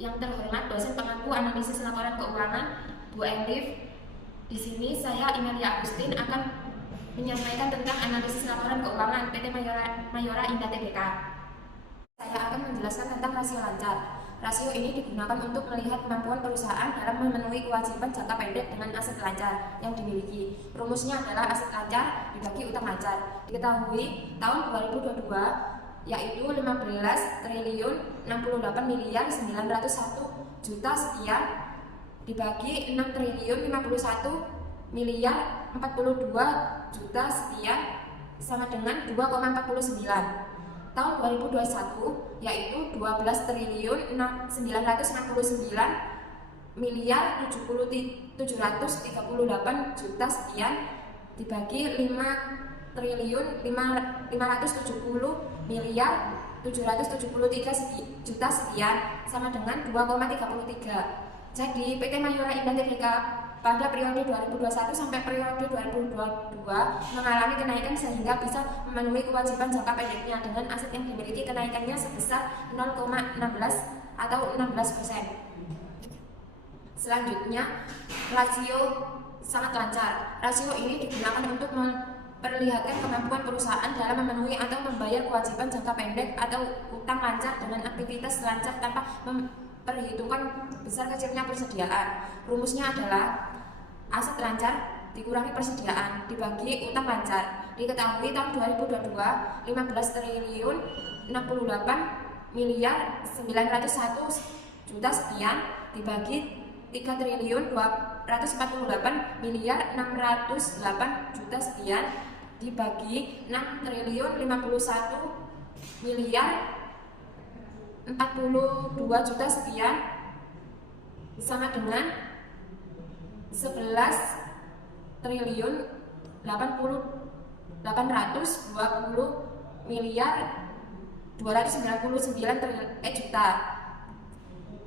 Yang terhormat dosen pengampu analisis laporan keuangan Bu Elif. Di sini saya Imelia Agustin akan menyampaikan tentang analisis laporan keuangan PT Mayora Indah Tbk. Saya akan menjelaskan tentang rasio lancar. Rasio ini digunakan untuk melihat kemampuan perusahaan dalam memenuhi kewajiban jangka pendek dengan aset lancar yang dimiliki. Rumusnya adalah aset lancar dibagi utang lancar. Diketahui tahun 2022 yaitu 15 triliun 68 miliar 901 juta sekian dibagi 6 triliun 51 miliar 42 juta sekian sama dengan 2,49. Tahun 2021 yaitu 12 triliun 969 miliar 738 juta sekian dibagi 5 triliun 570 miliar 773 juta sekian sama dengan 2,33. Jadi PT Mayora Indah Tbk pada periode 2021 sampai periode 2022 mengalami kenaikan sehingga bisa memenuhi kewajiban jangka pendeknya dengan aset yang dimiliki kenaikannya sebesar 0,16 atau 16%. Selanjutnya, rasio sangat lancar. Rasio ini digunakan untuk memperlihatkan kemampuan perusahaan dalam memenuhi atau membayar kewajiban jangka pendek atau utang lancar dengan aktivitas lancar tanpa memperhitungkan besar kecilnya persediaan. Rumusnya adalah aset lancar dikurangi persediaan dibagi utang lancar. Diketahui tahun 2022 15 triliun 68 miliar 901 juta sekian dibagi 3 triliun 248 miliar 608 juta sekian dibagi 6 triliun 51 miliar 42 juta sekian sama dengan 11 triliun 820 miliar 299 juta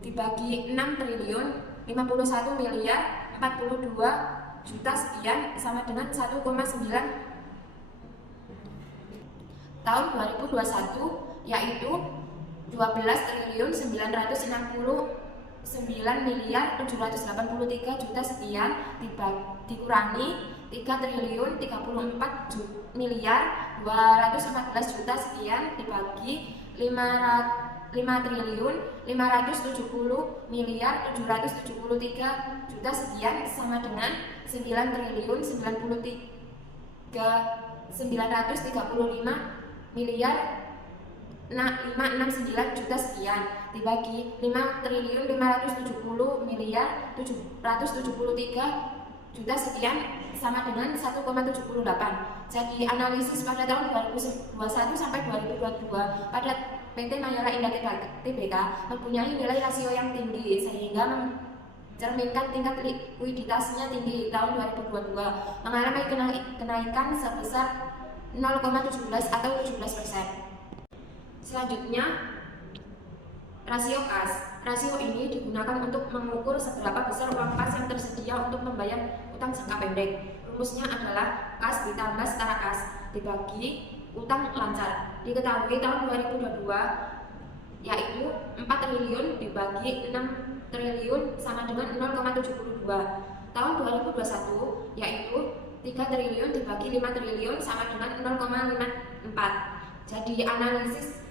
dibagi 6 triliun 51 miliar 42 juta sekian sama dengan 1,9. Tahun 2021 yaitu 12 triliun 969 miliar 783 juta sekian dikurangi 3 triliun 34 miliar 214 juta sekian dibagi 5 triliun 570 miliar 773 juta sekian sama dengan 9 triliun 935 miliar 569 juta sekian dibagi 5 triliun 570 miliar 773 juta sekian sama dengan 1,78. Jadi analisis pada tahun 2021 sampai 2022 pada PT Mayora Indah Tbk mempunyai nilai rasio yang tinggi sehingga mencerminkan tingkat likuiditasnya tinggi. Tahun 2022 mengalami kenaikan sebesar 0,17 atau 17%. Selanjutnya, rasio kas. Rasio ini digunakan untuk mengukur seberapa besar uang kas yang tersedia untuk membayar utang jangka pendek. Rumusnya adalah kas ditambah setara kas dibagi utang lancar. Diketahui tahun 2022 yaitu 4 triliun dibagi 6 triliun sama dengan 0,72. Tahun 2021 yaitu 3 triliun dibagi 5 triliun sama dengan 0,54. Jadi analisis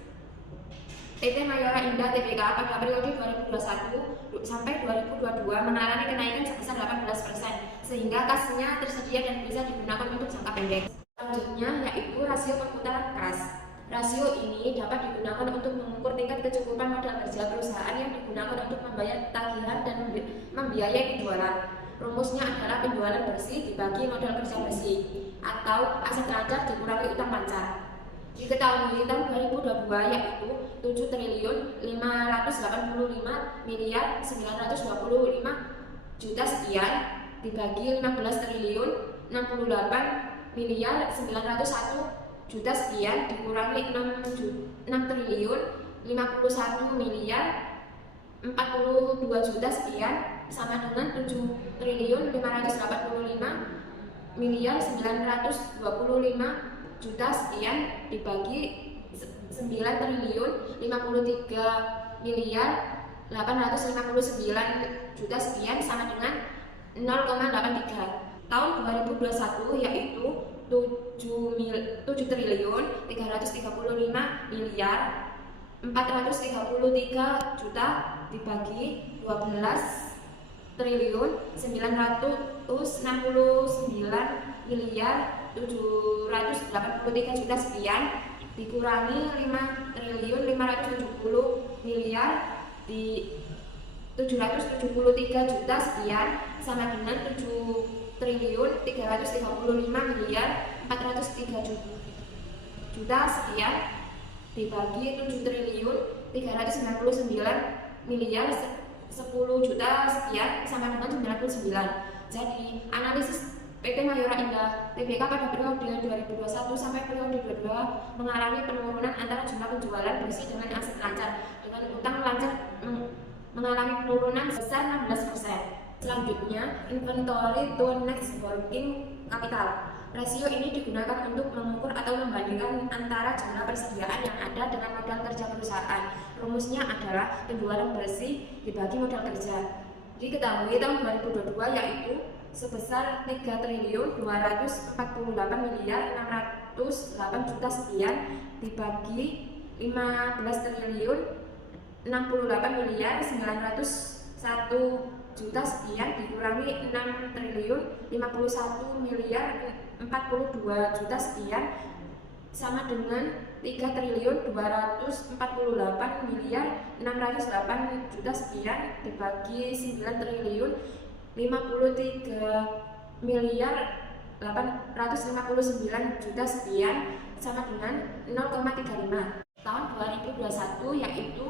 PT Mayora Indah Tbk pada periode 2021 sampai 2022 mengalami kenaikan sebesar 18% sehingga kasnya tersedia dan bisa digunakan untuk jangka pendek. Selanjutnya yaitu rasio perputaran kas. Rasio ini dapat digunakan untuk mengukur tingkat kecukupan modal kerja perusahaan yang digunakan untuk membayar tagihan dan membiayai penjualan. Rumusnya adalah penjualan bersih dibagi modal kerja bersih atau aset lancar dikurangi utang lancar. Diketahui tahun 2022 yaitu 7 triliun 585 miliar 925 juta sekian dibagi 15 triliun 68 miliar 901 juta sekian dikurangi 6 triliun 51 miliar 42 juta sekian sama dengan 7 triliun 585 miliar 925 juta sekian dibagi 9 triliun 53 miliar 859 juta sekian sama dengan 0,83. Tahun 2021 yaitu 7 triliun 335 miliar 433 juta dibagi 12 triliun 969 miliar 783 juta sekian dikurangi 5 triliun 570 miliar di 773 juta sekian sama dengan 7 triliun 335 miliar 403 juta sekian dibagi 7 triliun 399 miliar 10 juta sekian sama dengan 99. Jadi analisis PT Mayora Indah Tbk pada periode 2021 sampai periode 2022 mengalami penurunan antara jumlah penjualan bersih dengan aset lancar, dengan utang lancar mengalami penurunan sebesar 16%. Selanjutnya, inventory to next working capital. Rasio ini digunakan untuk mengukur atau membandingkan antara jumlah persediaan yang ada dengan modal kerja perusahaan. Rumusnya adalah penjualan bersih dibagi modal kerja. Diketahui tahun 2022 yaitu sebesar 3 triliun 248 miliar 608 juta sekian dibagi 15 triliun 68 miliar 901 juta sekian dikurangi 6 triliun 51 miliar 42 juta sekian sama dengan 3 triliun 248 miliar 608 juta sekian dibagi 9 triliun 53 miliar 859 juta sekian sama dengan 0,35. Tahun 2021 yaitu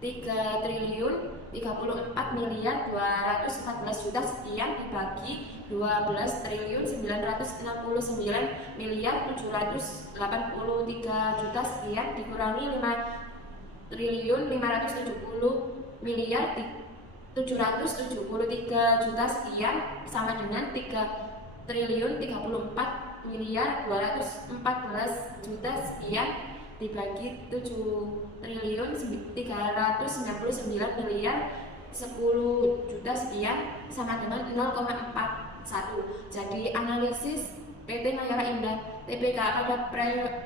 3 triliun 34 miliar 214 juta sekian dibagi 12 triliun 969 miliar 783 juta sekian dikurangi 5 triliun 570 miliar 773 juta sekian sama dengan 3 triliun 34 miliar 214 juta sekian dibagi 7 triliun 399 miliar 10 juta sekian sama dengan 0,41. Jadi analisis PT Mayora Indah Tbk pada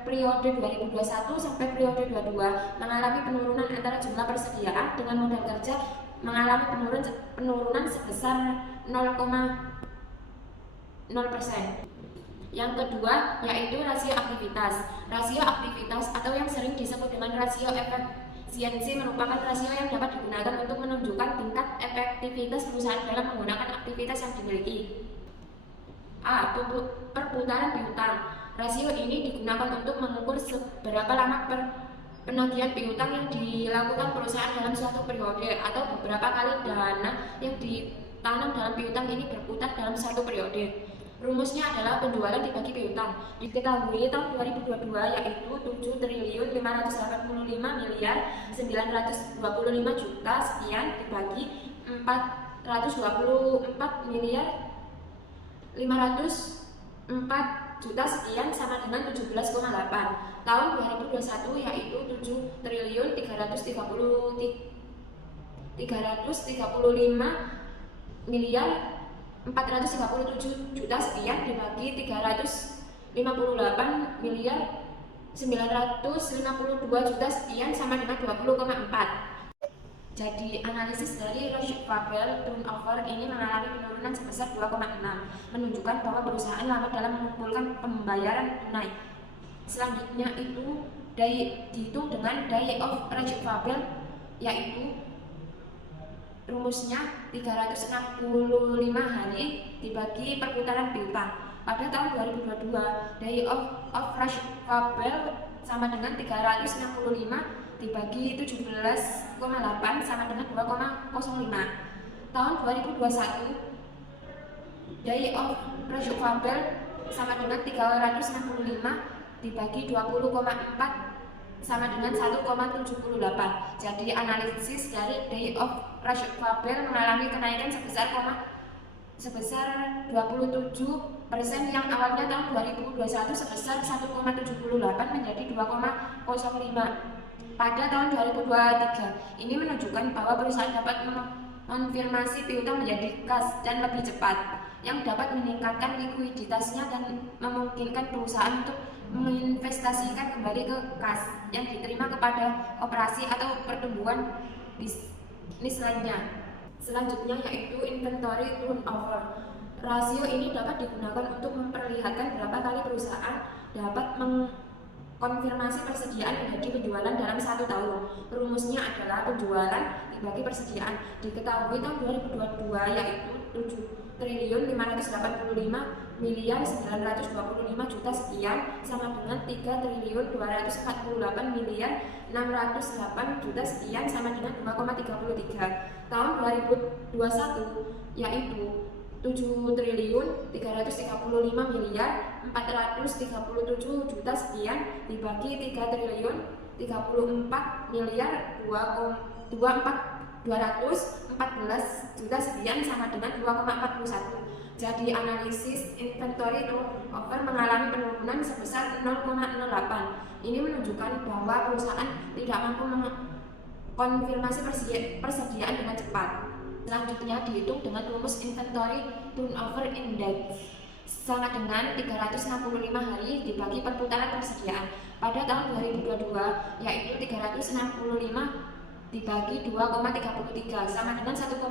periode 2021 sampai periode 2022 mengalami penurunan antara jumlah persediaan dengan modal kerja mengalami penurunan sebesar 0,0%. Yang kedua yaitu rasio aktivitas. Rasio aktivitas atau yang sering disebut dengan rasio efisiensi merupakan rasio yang dapat digunakan untuk menunjukkan tingkat efektivitas perusahaan dalam menggunakan aktivitas yang dimiliki. A. Perputaran piutang. Rasio ini digunakan untuk mengukur seberapa lama penagihan piutang yang dilakukan perusahaan dalam suatu periode atau beberapa kali dana yang ditanam dalam piutang ini berputar dalam satu periode. Rumusnya adalah penjualan dibagi piutang. Diketahui tahun 2022 yaitu 7 triliun 585 miliar 925 juta sekian dibagi 424 miliar 504 juta sekian sama dengan 17,8. Tahun 2021 yaitu 7 triliun 335 miliar 437 juta sekian dibagi 358 miliar 952 juta sekian sama dengan 20,4. Jadi analisis dari Roche-Fabel turnover ini mengalami penurunan sebesar 2,6, menunjukkan bahwa perusahaan lambat dalam mengumpulkan pembayaran tunai. Selanjutnya itu dihitung dengan day of Roche-Fabel yaitu rumusnya 365 hari dibagi perputaran piutang. Pada tahun 2022, day of Roche-Fabel sama dengan 365 dibagi 17,8 sama dengan 2,05. Tahun 2021, day of Roche-Fabel sama dengan 365 dibagi 20,4 sama dengan 1,78. Jadi analisis dari day of Roche-Fabel mengalami kenaikan sebesar 27% yang awalnya tahun 2021 sebesar 1,78 menjadi 2,05. pada tahun 2023. Ini menunjukkan bahwa perusahaan dapat mengonfirmasi piutang menjadi kas dan lebih cepat, yang dapat meningkatkan likuiditasnya dan memungkinkan perusahaan untuk menginvestasikan kembali ke kas yang diterima kepada operasi atau pertumbuhan bisnis lainnya. Selanjutnya yaitu inventory turnover. Rasio ini dapat digunakan untuk memperlihatkan berapa kali perusahaan dapat mengkonfirmasi persediaan menjadi penjualan dalam 1 tahun. Rumusnya adalah penjualan dibagi persediaan. Diketahui tahun 2022 yaitu 7.585.925 juta sekian sama dengan 3.248.608 juta sekian sama dengan 2,33. Tahun 2021 yaitu 7.335.437 juta sekian dibagi 3.314 juta sekian sama dengan 2,41. Jadi analisis inventory turnover mengalami penurunan sebesar 0,08. Ini menunjukkan bahwa perusahaan tidak mampu mengkonfirmasi persediaan dengan cepat. Selanjutnya dihitung dengan rumus inventory turnover index sama dengan 365 hari dibagi perputaran persediaan. Pada tahun 2022 yaitu 365 dibagi 2,33 sama dengan 1,55.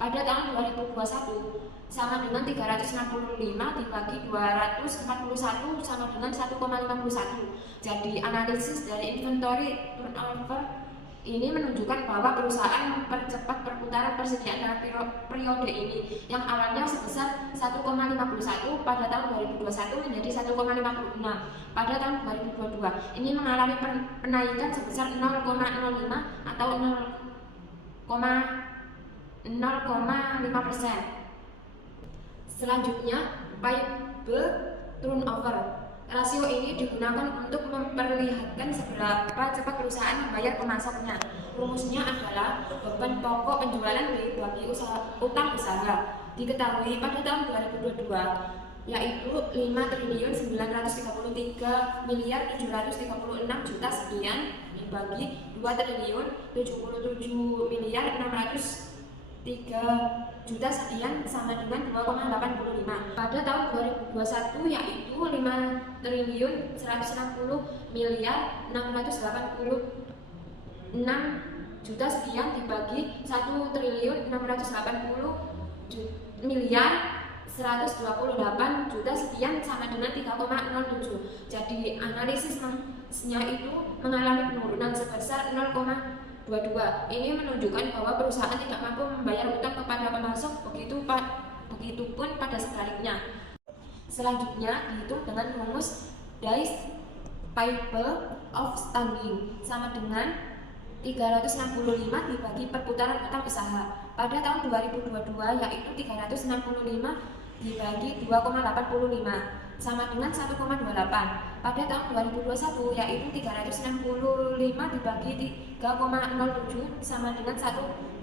Pada tahun 2021 sama dengan 365 dibagi 241 sama dengan 1,51. Jadi analisis dari inventory turnover ini menunjukkan bahwa perusahaan mempercepat perputaran persediaan dalam periode ini yang awalnya sebesar 1,51 pada tahun 2021 menjadi 1,56 pada tahun 2022. Ini mengalami penaikan sebesar 0,05 atau 0,5%. Selanjutnya, payable turnover. Rasio ini digunakan untuk memperlihatkan seberapa cepat perusahaan membayar pemasoknya. Rumusnya adalah beban pokok penjualan dibagi utang usaha. Diketahui pada tahun 2022 yaitu 5.933.736 juta sekian dibagi 2.077.603 juta sekian sama dengan 2,85. Pada tahun 2021 yaitu 5.989.686 juta sekian dibagi 1.680.128 juta sekian sama dengan 3,07. Jadi analisisnya itu mengalami penurunan sebesar 0,22. Ini menunjukkan bahwa perusahaan tidak mampu membayar utang kepada pemasok, begitupun pada sebaliknya. Selanjutnya dihitung dengan rumus days payable outstanding sama dengan 365 dibagi perputaran utang usaha. Pada tahun 2022 yaitu 365 dibagi 2,85 sama dengan 1,28. Pada tahun 2021 yaitu 365 dibagi 3,07 sama dengan 1,18.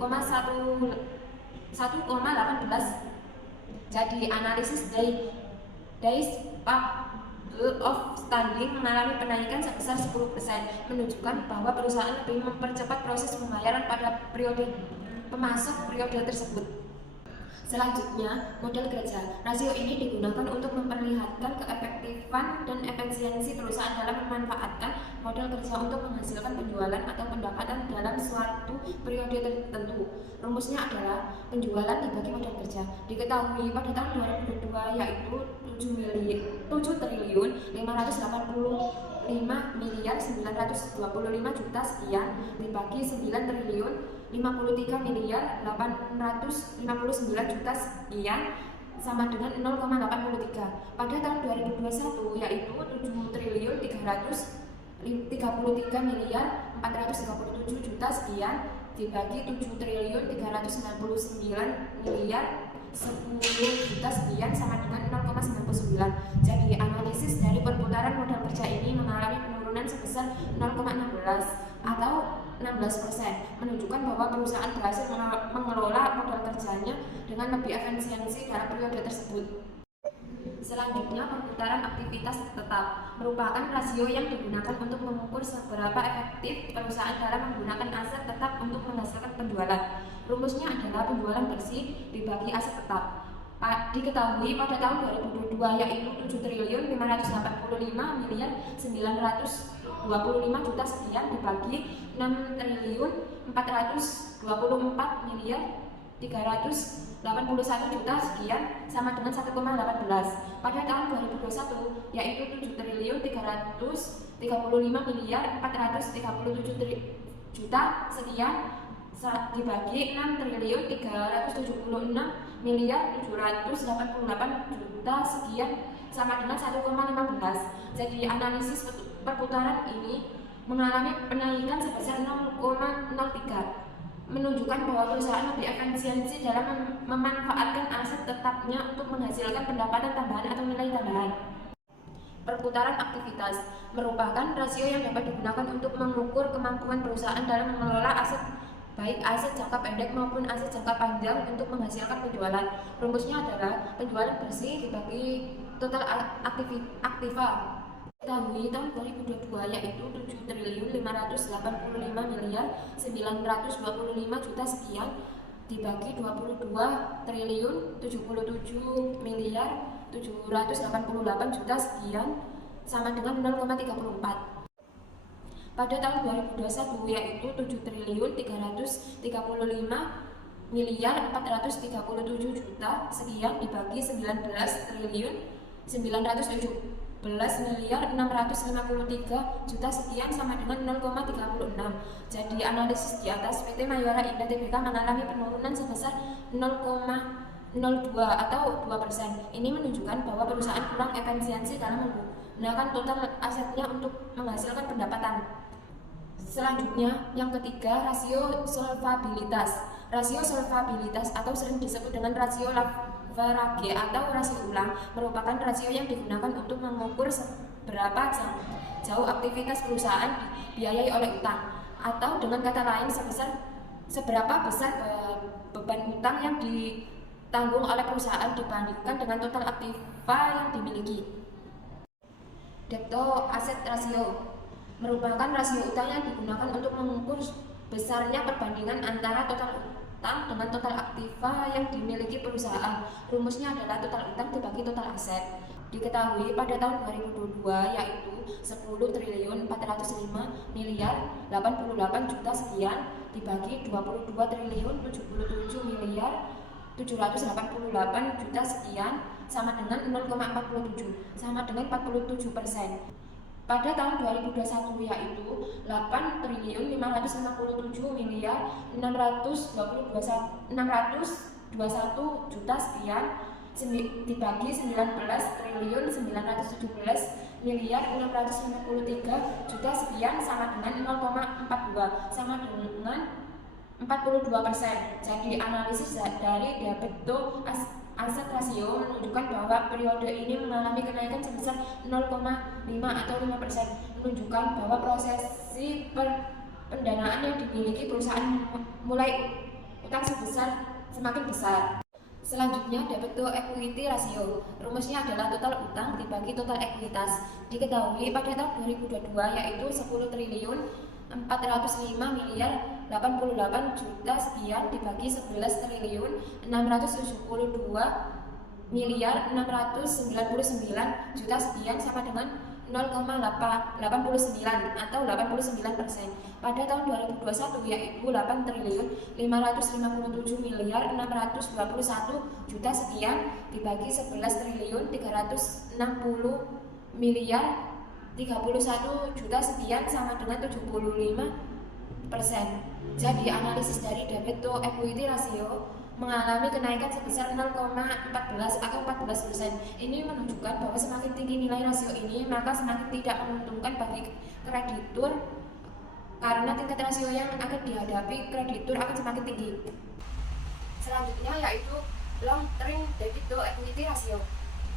Jadi analisis days payable outstanding mengalami penaikan sebesar 10%, menunjukkan bahwa perusahaan lebih mempercepat proses pembayaran pada periode pemasok periode tersebut. Selanjutnya, model kerja. Rasio ini digunakan untuk memperlihatkan keefektifan dan efisiensi perusahaan dalam memanfaatkan model kerja untuk menghasilkan penjualan atau pendapatan dalam suatu periode tertentu. Rumusnya adalah penjualan dibagi model kerja. Diketahui pada tahun 2022 yaitu 7.585.925 juta sekian dibagi 9.053.859 juta sekian sama dengan 0,83. Pada tahun 2021 yaitu 7.333.437 juta sekian dibagi 7.399.010 juta sekian sama dengan 0,99. Jadi analisis dari perputaran modal kerja ini mengalami penurunan sebesar 0,16 atau 16%, menunjukkan bahwa perusahaan berhasil mengelola modal kerjanya dengan lebih efisiensi dalam periode tersebut. Selanjutnya, perputaran aktivitas tetap merupakan rasio yang digunakan untuk mengukur seberapa efektif perusahaan dalam menggunakan aset tetap untuk menghasilkan penjualan. Rumusnya adalah penjualan bersih dibagi aset tetap. Diketahui pada tahun 2022 yaitu 7.555.925 juta sekian dibagi 6.424.381 juta sekian sama dengan 1,18. Pada tahun 2021 yaitu 7.335.437 juta sekian dibagi 6.376.788 juta sekian sama dengan 1,15. Jadi analisis perputaran ini mengalami penaikan sebesar 0,03, menunjukkan bahwa perusahaan lebih efisiensi dalam memanfaatkan aset tetapnya untuk menghasilkan pendapatan tambahan atau nilai tambahan. Perputaran aktivitas merupakan rasio yang dapat digunakan untuk mengukur kemampuan perusahaan dalam mengelola aset, baik aset jangka pendek maupun aset jangka panjang untuk menghasilkan penjualan. Rumusnya adalah penjualan bersih dibagi total aktiva. Ketahui tahun 2022 yaitu 7.585.925 juta sekian dibagi 22.077.788 juta sekian sama dengan 0,34. Pada tahun 2021 yaitu 7.335.437 juta sekian dibagi 19.917.653 juta sekian sama dengan 0,36. Jadi analisis di atas, PT Mayora Indah Tbk mengalami penurunan sebesar 0,02 atau 2%. Ini menunjukkan bahwa perusahaan kurang efisiensi dalam menggunakan total asetnya untuk menghasilkan pendapatan. Selanjutnya, yang ketiga, rasio solvabilitas. Rasio solvabilitas atau sering disebut dengan rasio Laverage atau rasio ulang merupakan rasio yang digunakan untuk mengukur seberapa jauh aktivitas perusahaan dibiayai oleh utang, atau dengan kata lain seberapa besar beban utang yang ditanggung oleh perusahaan dibandingkan dengan total aktiva yang dimiliki. Debto aset rasio merupakan rasio utang yang digunakan untuk mengukur besarnya perbandingan antara total utang dengan total aktiva yang dimiliki perusahaan. Rumusnya adalah total utang dibagi total aset. Diketahui pada tahun 2022 yaitu 10.405.088 juta sekian dibagi 22.077.788 juta sekian sama dengan 0,47 sama dengan 47%. Pada tahun 2021 yaitu 8.551.621 juta sekian dibagi 19.917.653 juta sekian sama dengan 0,42 sama dengan 42%. Jadi analisis dari debito aset rasio menunjukkan bahwa periode ini mengalami kenaikan sebesar 0,5 atau 5%, menunjukkan bahwa prosesi pendanaan yang dimiliki perusahaan mulai utang sebesar semakin besar. Selanjutnya, debito equity rasio. Rumusnya adalah total utang dibagi total ekuitas. Diketahui pada tahun 2022 yaitu 10.405.088 juta sekian dibagi 11.402.699 juta sekian sama dengan 0,89 atau 89%. Pada tahun 2021 yaitu 8.557.621 juta sekian dibagi 11.360.031 juta sekian sama dengan 75%. Jadi analisis dari debito equity rasio mengalami kenaikan sebesar 0,14 atau 14%. Ini menunjukkan bahwa semakin tinggi nilai rasio ini maka semakin tidak menguntungkan bagi kreditur karena tingkat rasio yang akan dihadapi kreditur akan semakin tinggi. Selanjutnya yaitu long term debito equity ratio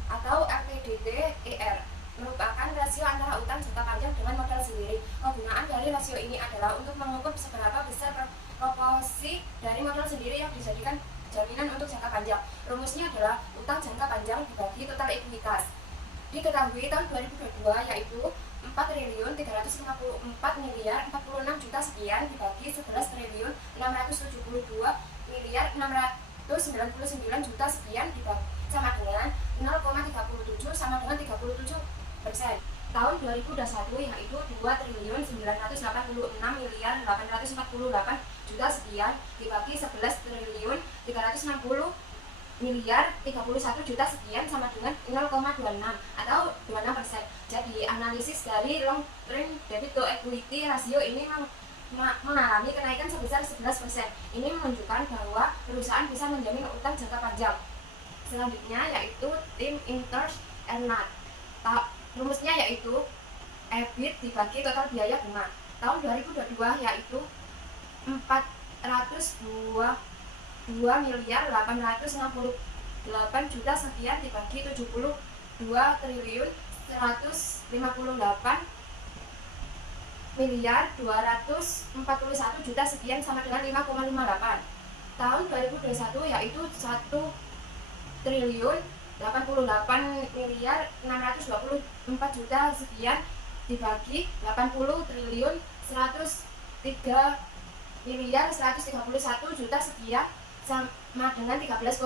atau LTDTER merupakan rasio antara utang jangka panjang dengan modal sendiri. Kegunaan dari rasio ini adalah untuk mengukur seberapa besar proporsi dari modal sendiri yang dijadikan jaminan untuk jangka panjang. Rumusnya adalah utang jangka panjang dibagi total ekuitas. Diketahui tahun 2022 yaitu 4.354.046 juta sekian dibagi 11.672.699 juta sekian dibagi sama dengan 0,37 sama dengan 37%. Tahun 2021 yaitu 2.986.848 juta sekian dibagi 11.360.031 juta sekian sama dengan 0,26 atau 26%. Jadi analisis dari long term debit to equity rasio ini mengalami kenaikan sebesar 11%. Ini menunjukkan bahwa perusahaan bisa menjamin utang jangka panjang. Selanjutnya yaitu tim interest earned. Rumusnya yaitu EBIT dibagi total biaya bunga. Tahun 2022 yaitu 402.868 juta sekian dibagi 72.358.241 juta sekian sama dengan 5,58. Tahun 2021 yaitu 1.088.624 juta sekian dibagi 80.103.131 juta sekian sama dengan 13,5.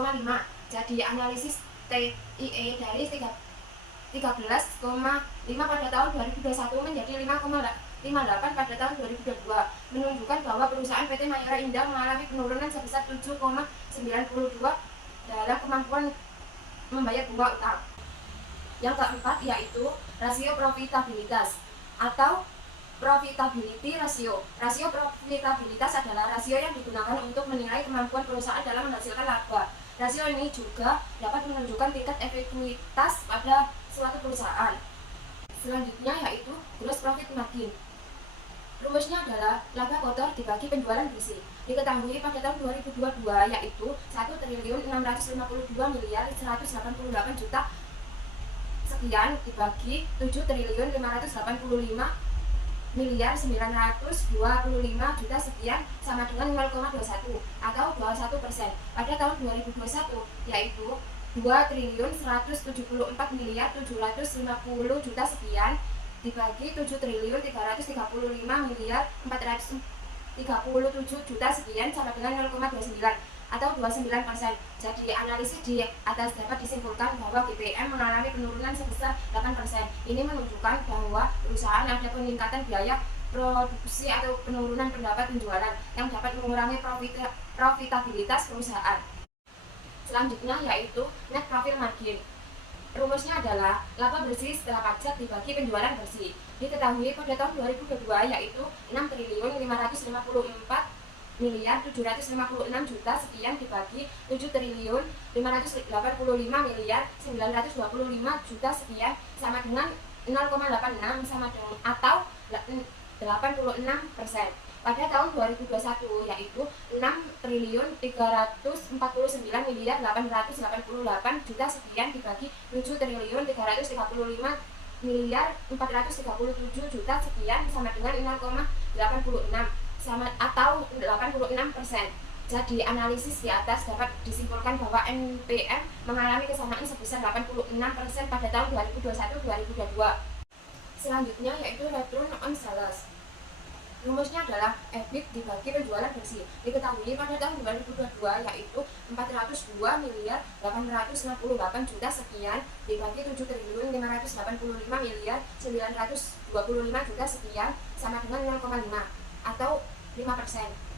Jadi analisis TIE dari 13,5 pada tahun 2021 menjadi 5,58 pada tahun 2022 menunjukkan bahwa perusahaan PT Mayora Indah mengalami penurunan sebesar 7,92 dalam kemampuan membayar bunga utang. Yang keempat yaitu rasio profitabilitas atau profitability ratio. Rasio profitabilitas adalah rasio yang digunakan untuk menilai kemampuan perusahaan dalam menghasilkan laba. Rasio ini juga dapat menunjukkan tingkat efektivitas pada suatu perusahaan. Selanjutnya yaitu gross profit margin. Rumusnya adalah laba kotor dibagi penjualan bersih. Diketahui pada tahun 2022 yaitu 1.652.188 juta sekian dibagi 7.985.925 juta sekian sama dengan 0,21 atau 21%. Pada tahun 2021 yaitu 2.174.750 juta sekian dibagi 7.335.437 juta sekian sama dengan 0,29 atau 29%. Jadi analisis di atas dapat disimpulkan bahwa GPM mengalami penurunan sebesar 8%. Ini menunjukkan bahwa perusahaan ada peningkatan biaya produksi atau penurunan pendapat penjualan yang dapat mengurangi profitabilitas perusahaan. Selanjutnya yaitu net profit margin. Rumusnya adalah laba bersih setelah pajak dibagi penjualan bersih. Diketahui pada tahun 2022 yaitu 6.554.756 juta sekian dibagi 7.585.925 juta sekian sama dengan 0,86 sama dengan atau 86%. Pada tahun 2021 yaitu 6.349.888 juta sekian dibagi 7.335.437 juta sekian sama dengan 0,86 sama atau 86%. Jadi analisis di atas dapat disimpulkan bahwa NPM mengalami kesamaan sebesar 86% pada tahun 2021-2022. Selanjutnya yaitu return on sales. Rumusnya adalah EBIT dibagi penjualan bersih. Diketahui pada tahun 2022 yaitu 402.868 juta sekian dibagi 7.585.925 juta sekian sama dengan 0,5 atau 5%.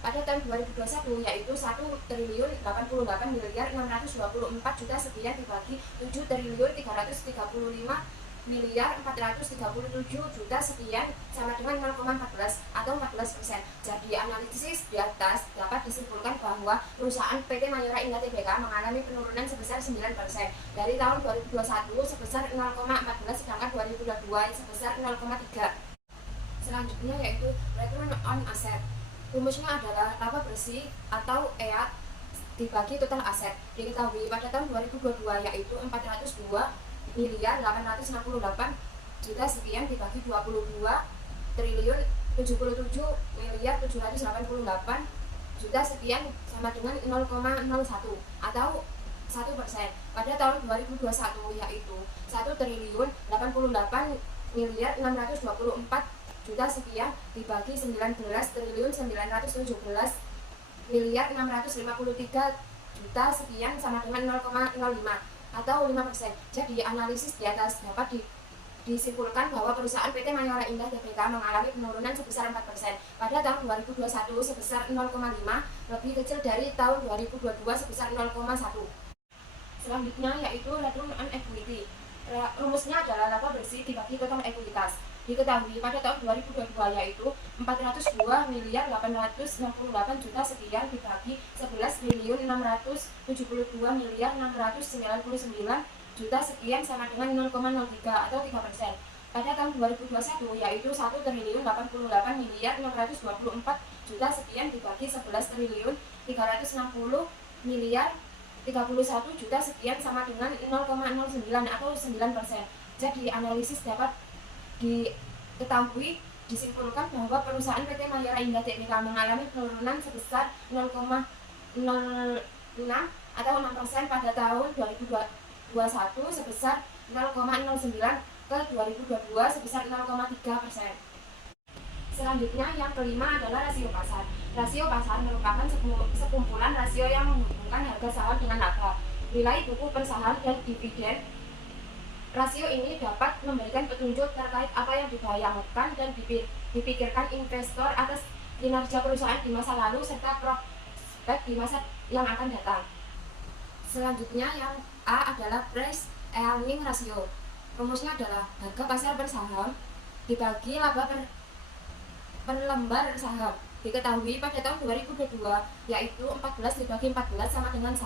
Pada tahun 2021 yaitu 1.088.624 juta sekian dibagi 7.335.437 juta sekian sama dengan 0,14 atau 14%. Jadi analisis di atas dapat disimpulkan bahwa perusahaan PT Mayora Indah Tbk mengalami penurunan sebesar 9% dari tahun 2021 sebesar 0,14 sedangkan 2022 sebesar 0,3. Selanjutnya yaitu return on asset. Rumusnya adalah laba bersih atau EAT dibagi total aset. Diketahui pada tahun 2022 yaitu 402.868 juta sekian dibagi 22.077.788 juta sekian sama dengan 0,01 atau 1% pada tahun 2021, yaitu 1.888.624 juta sekian dibagi 19.917.653 juta sekian sama dengan 0,05 atau 5%. Jadi analisis di atas dapat disimpulkan bahwa perusahaan PT Mayora Indah Tbk mengalami penurunan sebesar 4% pada tahun 2021 sebesar 0,5, lebih kecil dari tahun 2022 sebesar 0,1. Selanjutnya yaitu return on equity. Rumusnya adalah laba bersih dibagi total ekuitas. Diketahui pada tahun 2022 yaitu 402.868 juta sekian dibagi 11.672.699 juta sekian sama dengan 0,03 atau 3%. Pada tahun 2021 yaitu 1.088.624 juta sekian dibagi 11.360.031 juta sekian sama dengan 0,09 atau 9%. Jadi analisis dapat diketahui disimpulkan bahwa perusahaan PT Mayora Indah Tbk mengalami penurunan sebesar 0,06 atau 6% pada tahun 2021 sebesar 0,09 ke 2022 sebesar 0,3%. Selanjutnya yang kelima adalah rasio pasar. Rasio pasar merupakan sekumpulan rasio yang menghubungkan harga saham dengan laba, nilai buku per saham, dan dividen. Rasio ini dapat memberikan petunjuk terkait apa yang dibayangkan dan dipikirkan investor atas kinerja perusahaan di masa lalu serta prospek di masa yang akan datang. Selanjutnya yang A adalah price earning ratio. Rumusnya adalah harga pasar per saham dibagi laba per lembar saham. Diketahui pada tahun 2022 yaitu 14 dibagi 14 sama dengan 1.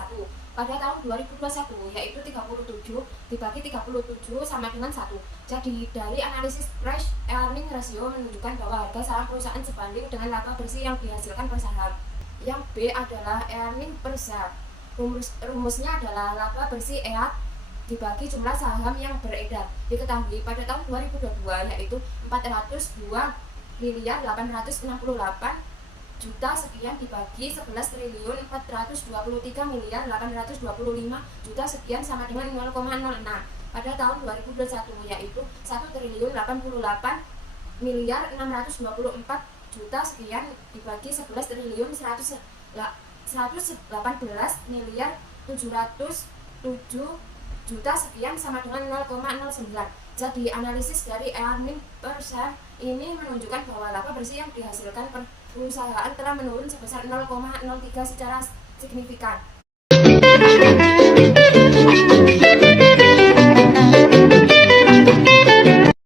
Pada tahun 2021 yaitu 37 dibagi 37 sama dengan 1. Jadi dari analisis price earning ratio menunjukkan bahwa harga saham perusahaan sebanding dengan laba bersih yang dihasilkan per saham. Yang B adalah earning per share. Rumusnya adalah laba bersih EAT dibagi jumlah saham yang beredar. Diketahui pada tahun 2022 yaitu 402.868 juta sekian dibagi 11.423.825 juta sekian sama dengan 0,06. Pada tahun 2021 yaitu 1.088.624 juta sekian dibagi 11.118.707 juta sekian sama dengan 0,09. Jadi analisis dari earning per share ini menunjukkan bahwa laba bersih yang dihasilkan perusahaan telah menurun sebesar 0,03 secara signifikan.